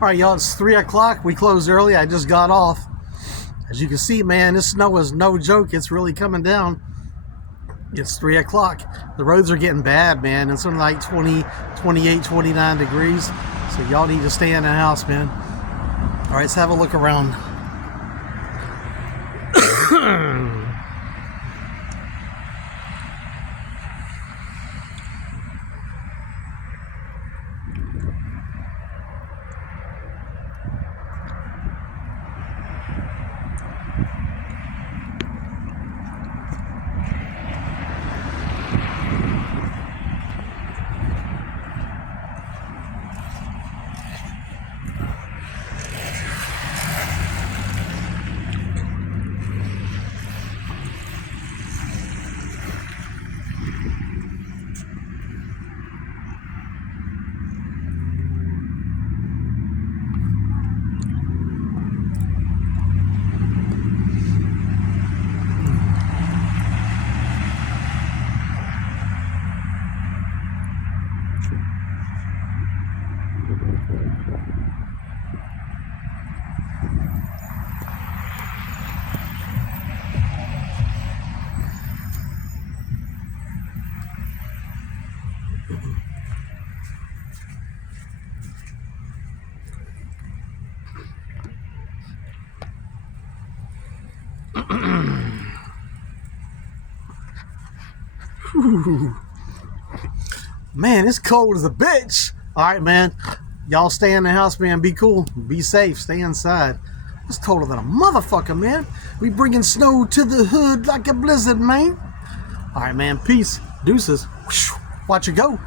All right, y'all, it's 3 o'clock. We closed early. I just got off. As you can see, man, this snow is no joke. It's really coming down. It's 3 o'clock. The roads are getting bad, man. It's only like 20, 28, 29 degrees. So y'all need to stay in the house, man. All right, let's have a look around. Man, it's cold as a bitch. All right, man. Y'all stay in the house, man. Be cool. Be safe. Stay inside. It's colder than a motherfucker, man. We bringing snow to the hood like a blizzard, man. All right, man. Peace. Deuces. Watch it go.